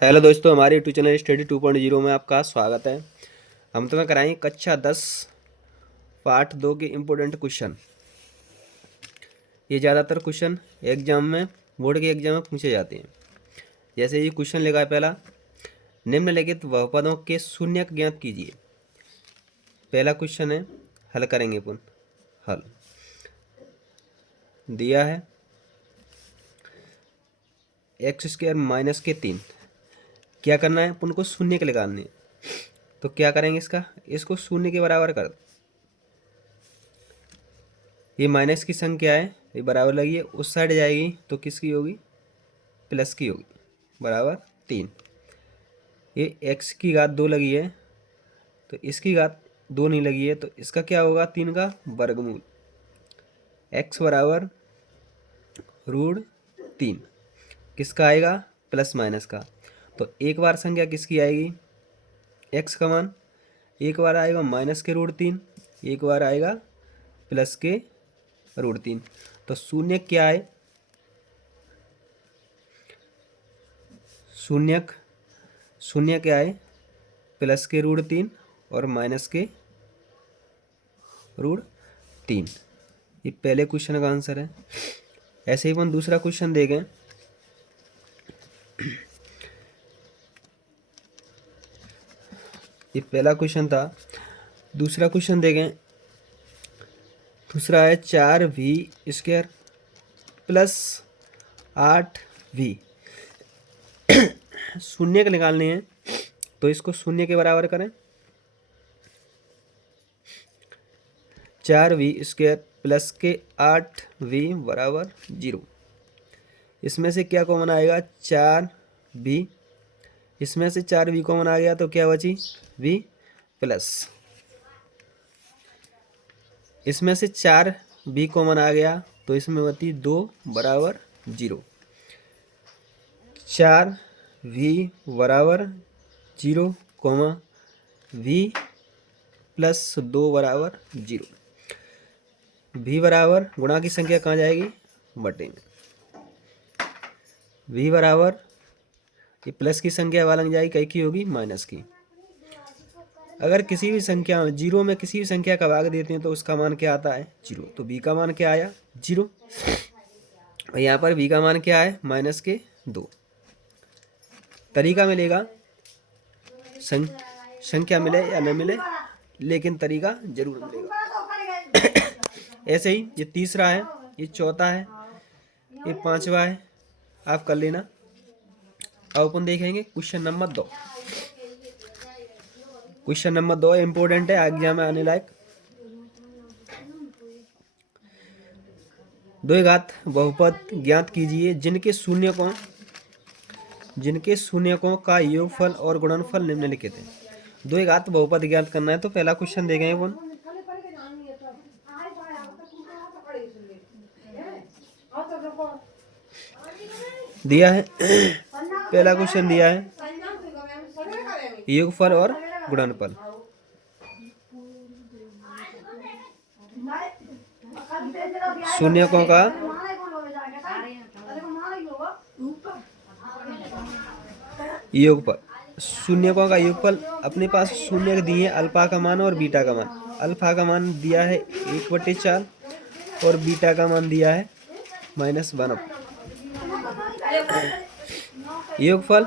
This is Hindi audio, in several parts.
हेलो दोस्तों, हमारे यूट्यूब चैनल स्टडी 2.0 में आपका स्वागत है। हम तुम्हें कराएंगे कक्षा 10 पाठ 2 के इम्पोर्टेंट क्वेश्चन। ये ज़्यादातर क्वेश्चन एग्जाम में, बोर्ड के एग्जाम में पूछे जाते हैं। जैसे ये क्वेश्चन लिखा है पहला, निम्नलिखित बहुपदों के शून्यक ज्ञात कीजिए। पहला क्वेश्चन है, हल करेंगे अपन। हल दिया है x² माइनस के 3। क्या करना है अपन को? शून्य के निकालने। तो क्या करेंगे, इसको शून्य के बराबर कर। ये माइनस की संख्या है, ये बराबर लगी है, उस साइड जाएगी तो किसकी होगी? प्लस की होगी, बराबर 3। ये x की घात 2 लगी है तो इसकी घात 2 नहीं लगी है, तो इसका क्या होगा? 3 का वर्गमूल। x बराबर √3 किसका आएगा? प्लस माइनस का। तो एक बार संख्या किसकी आएगी? x का मान। एक बार आएगा माइनस के √3, एक बार आएगा प्लस के √3। तो शून्य क्या है? शून्य क्या है? प्लस के √3 और माइनस के √3। ये पहले क्वेश्चन का आंसर है। ऐसे ही अपन दूसरा क्वेश्चन देखें। ये पहला क्वेश्चन था, दूसरा क्वेश्चन देखें। दूसरा है 4v² प्लस 8v। शून्य के निकालने हैं तो इसको शून्य के बराबर करें। 4v² प्लस के 8v बराबर 0। इसमें से क्या कॉमन आएगा? 4v। इसमें से 4v कॉमन आ गया तो क्या बची? v plus. इसमें से 4v कॉमन आ गया तो इसमें बची 2 बराबर 0। 4v बराबर 0, v प्लस 2 बराबर 0। v बराबर गुणा की संख्या कहाँ जाएगी? बटे में। v बराबर ये प्लस की संख्या वाला जाएगी, कई की होगी? माइनस की। अगर किसी भी संख्या में, जीरो में किसी भी संख्या का भाग देते हैं तो उसका मान क्या आता है? 0। तो v का मान क्या आया? 0। और यहाँ पर v का मान क्या है? -2। तरीका मिलेगा, संख्या मिले या न मिले, लेकिन तरीका जरूर मिलेगा। ऐसे ही ये तीसरा है, ये चौथा है, ये पांचवा है, आप कर लेना। अब अपन देखेंगे question number 2। Question number 2 important है, एग्जाम में आने लायक। द्विघात बहुपद ज्ञात कीजिए जिनके शून्यकों का योगफल और गुणनफल निम्नलिखित है। द्विघात बहुपद ज्ञात करना है तो पहला क्वेश्चन देखेंगे अपन। दिया है पहला क्वेश्चन दिया है योगफल और गुणनफल। शून्यकों का योगफल, शून्यकों का योगफल। अपने पास शून्य दिए अल्फा का मान और बीटा का मान। अल्फा का मान दिया है 1/4 और बीटा का मान दिया है -1। योगफल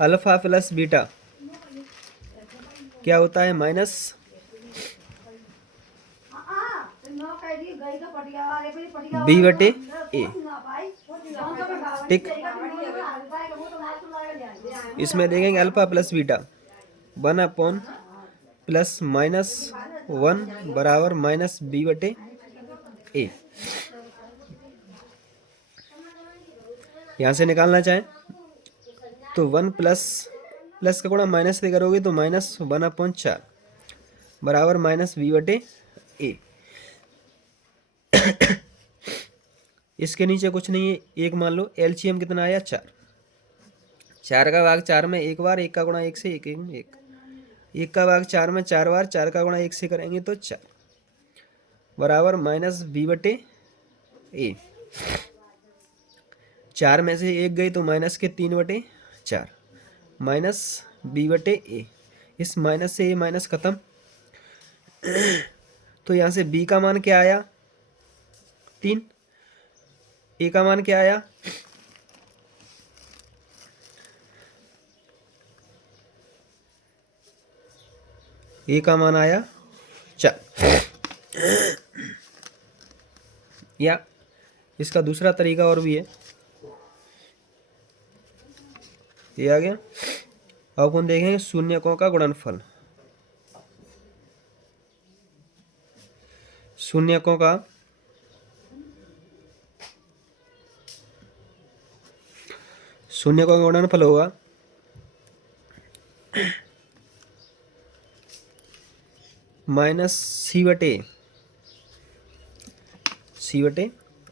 अल्फा प्लस बीटा क्या होता है? -b/a। ठीक, इसमें देखेंगे अल्फा प्लस बीटा 1/+(-1) बराबर -b/a। यहाँ से निकालना चाहें तो 1 प्लस का गुणा माइनस से करोगे तो -1/4 बराबर -b/a। इसके नीचे कुछ नहीं है, एक मान लो। एलसीएम कितना आया? 4। 4 का भाग 4 में एक बार, 1 का गुणा 1 से 1 1 का भाग 4 में 4 बार, 4 का गुणा 1 से करेंगे तो 4 बराबर -b/a। 4 में से 1 गई तो -3/4 माइनस बी बटे ए। इस माइनस से ये माइनस खत्म, तो यहाँ से बी का मान क्या आया 3, ए का मान क्या आया ए का मान आया 4। या इसका दूसरा तरीका और भी है, ये आ गया। अब अपन देखेंगे शून्यकों का गुणनफल। शून्यकों का गुणनफल होगा माइनस सी बटे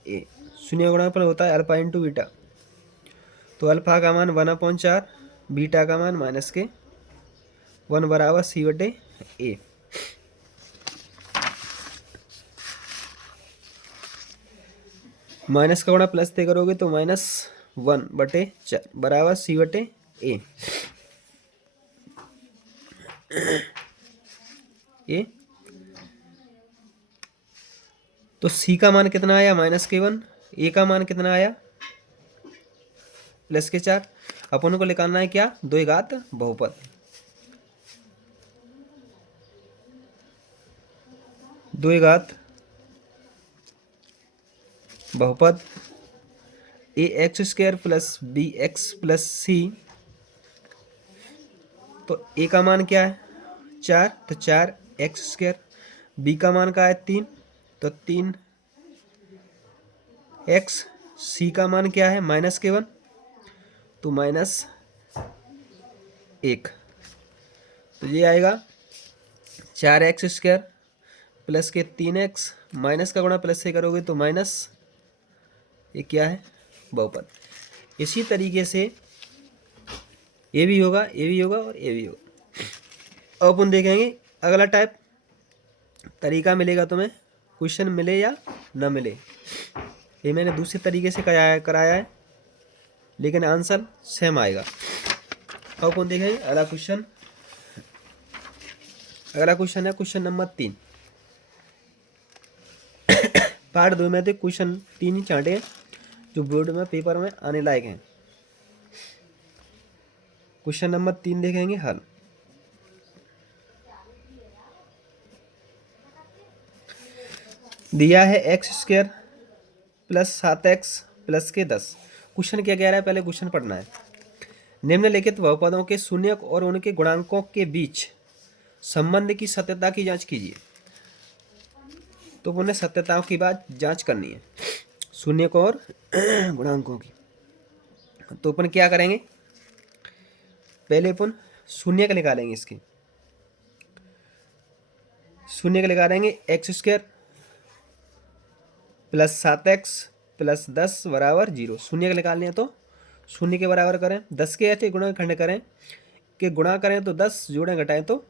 ए। शून्य का गुणनफल होता है अल्फा इंटू बीटा। तो अल्फा का मान 1/4, बीटा का मान माइनस के 1 बराबर सी बटे ए। माइनस का गुणा प्लस से करोगे तो -1/4 बराबर सी बटे ए। तो सी का मान कितना आया -1, ए का मान कितना आया +4। अपन को निकालना है क्या द्विघात बहुपद। द्विघात बहुपद ax² + bx + c। तो a का मान क्या है 4, तो 4x²। b का मान का है 3, तो 3x। c का मान क्या है -1, तो -1। तो ये आएगा 4x² प्लस के 3x, माइनस का गुणा प्लस से करोगे तो माइनस, ये क्या है बहुपद। इसी तरीके से ये भी होगा, ये भी होगा और ये भी होगा। अब अपन देखेंगे अगला टाइप तरीका मिलेगा तुम्हें, क्वेश्चन मिले या न मिले। ये मैंने दूसरे तरीके से कराया है लेकिन आंसर सेम आएगा। अब अपन देखेंगे अगला क्वेश्चन। अगला क्वेश्चन है क्वेश्चन नंबर 3। पार्ट 2 में थे क्वेश्चन 3 ही चांटे हैं जो बोर्ड में पेपर में आने लायक हैं। क्वेश्चन नंबर 3 देखेंगे हल। दिया है x² + 7x + के 10। क्वेश्चन क्या कह रहा है, पहले क्वेश्चन पढ़ना है। निम्नलिखित बहुपदों के शून्यक और उनके गुणांकों के बीच संबंध की सत्यता की जांच कीजिए। तो उन्हें सत्यता की बात जांच करनी है शून्यक और गुणांकों की। तो अपन क्या करेंगे, पहले अपन शून्यक निकालेंगे। इसके शून्यक निकालेंगे x² + 7x + 10 बराबर 0। शून्य निकालने हैं तो शून्य के बराबर करें, 10 के ऐसे गुणा खंड करें कि गुणा करें तो 10, जोड़ें घटाएं तो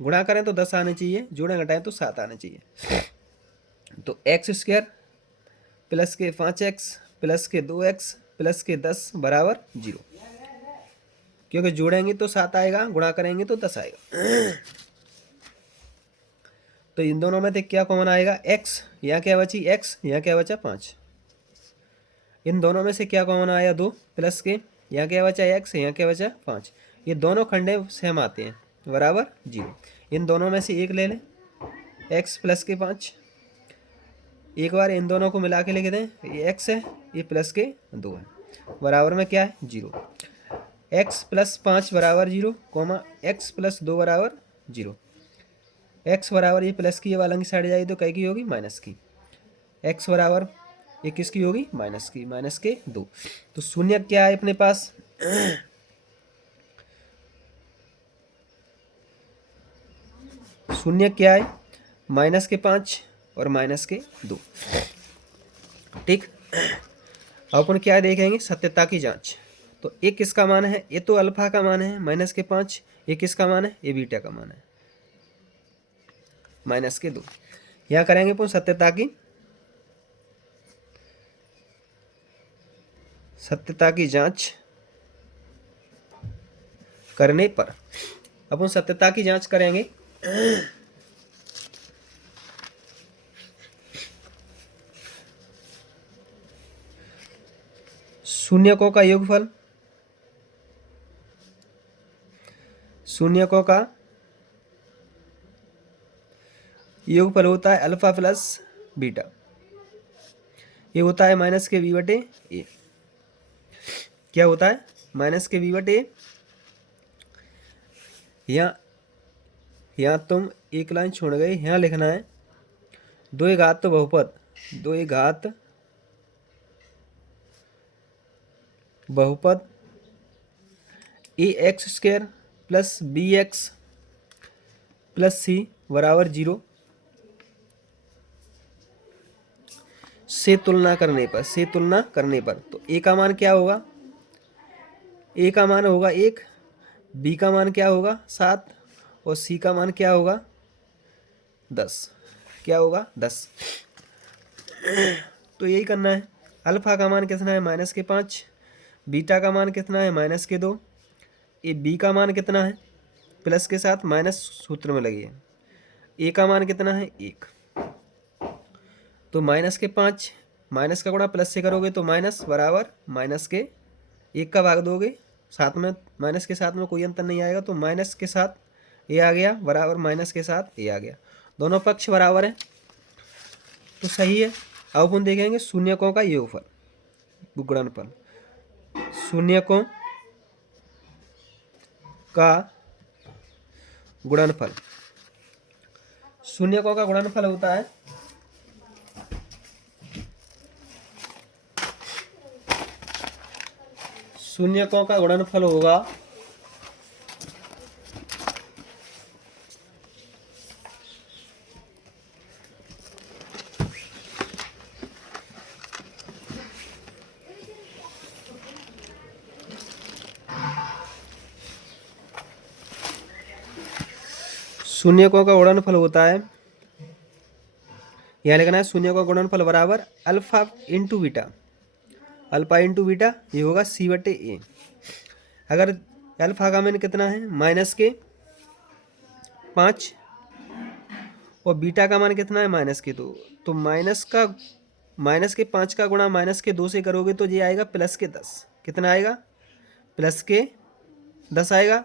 गुणा करें तो 10 आने चाहिए, जोड़ें घटाएं तो 7 आने चाहिए। तो x² प्लस के 5x प्लस के 2x प्लस के 10 बराबर 0। क्योंकि जोड़ेंगे तो 7 आएगा, गुणा करेंगे तो 10 आएगा। तो इन दोनों में से क्या कॉमन आएगा x, यहाँ क्या बची x, यहाँ क्या बचा 5। इन दोनों में से क्या कॉमन आया 2 प्लस के, यहाँ क्या बचा x, यहाँ क्या बचा 5। ये दोनों खंडे सेम आते हैं बराबर 0। इन दोनों में से एक ले लें x प्लस के 5। एक बार इन दोनों को मिला के लिख दें, ये x है, ये प्लस के 2 है, बराबर में क्या है 0। x + 5 बराबर 0, x + 2 बराबर 0। x बराबर ये प्लस की, ये वाला की साइड जाएगी तो कई की होगी माइनस की। x बराबर ये किसकी होगी माइनस की, -2। तो शून्य क्या है अपने पास शून्य क्या है -5 और -2। ठीक, अब अपन क्या देखेंगे सत्यता की जांच। तो एक किसका मान है, ये तो अल्फा का मान है -5। ये किसका मान है, ये बीटा का मान है -2। यहाँ करेंगे अपन सत्यता की जांच। करने पर अपन सत्यता की जांच करेंगे। शून्यकों का योगफल, शून्यकों का योगफल होता है अल्फा प्लस बीटा, ये होता है माइनस के बी बटे ए। क्या होता है? माइनस के बी बटे ए। यहाँ तुम एक लाइन छोड़ गए, यहाँ लिखना है 2 घात तो बहुपद, 2 घात बहुपद a x square plus b x plus c बराबर 0 से तुलना करने पर, तो ए का मान क्या होगा? ए का मान होगा 1, बी का मान क्या होगा 7 और सी का मान क्या होगा 10। क्या होगा 10। तो यही करना है। अल्फा का मान कितना है? माइनस के 5। बीटा का मान कितना है? माइनस के 2। ये बी का मान कितना है? प्लस के साथ माइनस सूत्र में लगी है। ए का मान कितना है? 1। तो माइनस के 5, माइनस का गुणा प्लस से करोगे तो माइनस बराबर माइनस के 1 का भाग दोगे, साथ में माइनस के साथ में कोई अंतर नहीं आएगा, तो माइनस के साथ ए आ गया बराबर माइनस के साथ ए आ गया। दोनों पक्ष बराबर है तो सही है। अब अपन देखेंगे शून्यकों का योगफल, गुणनफल। शून्यकों का गुणनफल, शून्यकों का गुणनफल होता है शून्यकों का गुणनफल होगा शून्यकों का गुणनफल होता है, यहाँ लिखना है शून्यकों का गुणनफल बराबर alpha into beta, alpha into beta ये होगा सी बटे ए। अगर अल्फा का मान कितना है? माइनस के 5 और बीटा का मान कितना है? माइनस के 2। तो माइनस के 5 का गुणा माइनस के 2 से करोगे तो ये आएगा प्लस के 10। कितना आएगा? प्लस के 10 आएगा।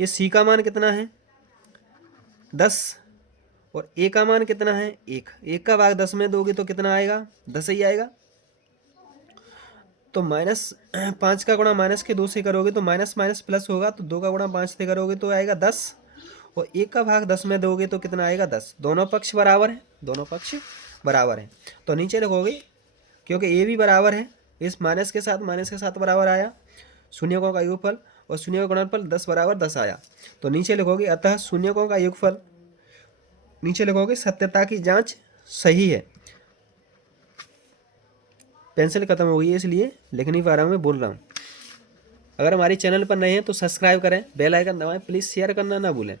ये सी का मान कितना है? 10 और ए का मान कितना है? 1। 1 का भाग 10 में दोगे तो कितना आएगा? 10 ही आएगा। तो -5 का गुणा माइनस के 2 से करोगे तो माइनस माइनस प्लस होगा, तो 2 का गुणा 5 से करोगे तो आएगा 10 और 1 का भाग 10 में दोगे तो कितना आएगा? 10। दोनों पक्ष बराबर है, दोनों पक्ष बराबर है। तो नीचे लिखोगे क्योंकि ए भी बराबर है, इस माइनस के साथ बराबर आया, शून्यकों का योगफल और शून्य का गुणनफल 10 बराबर 10 आया। तो नीचे लिखोगे अतः शून्यकों का योगफल, नीचे लिखोगे सत्यता की जांच सही है। पेंसिल खत्म हो गई है इसलिए लिख नहीं पा रहा हूँ, मैं बोल रहा हूँ। अगर हमारे चैनल पर नए हैं तो सब्सक्राइब करें, बेल आइकन दबाएं, प्लीज़ शेयर करना ना भूलें।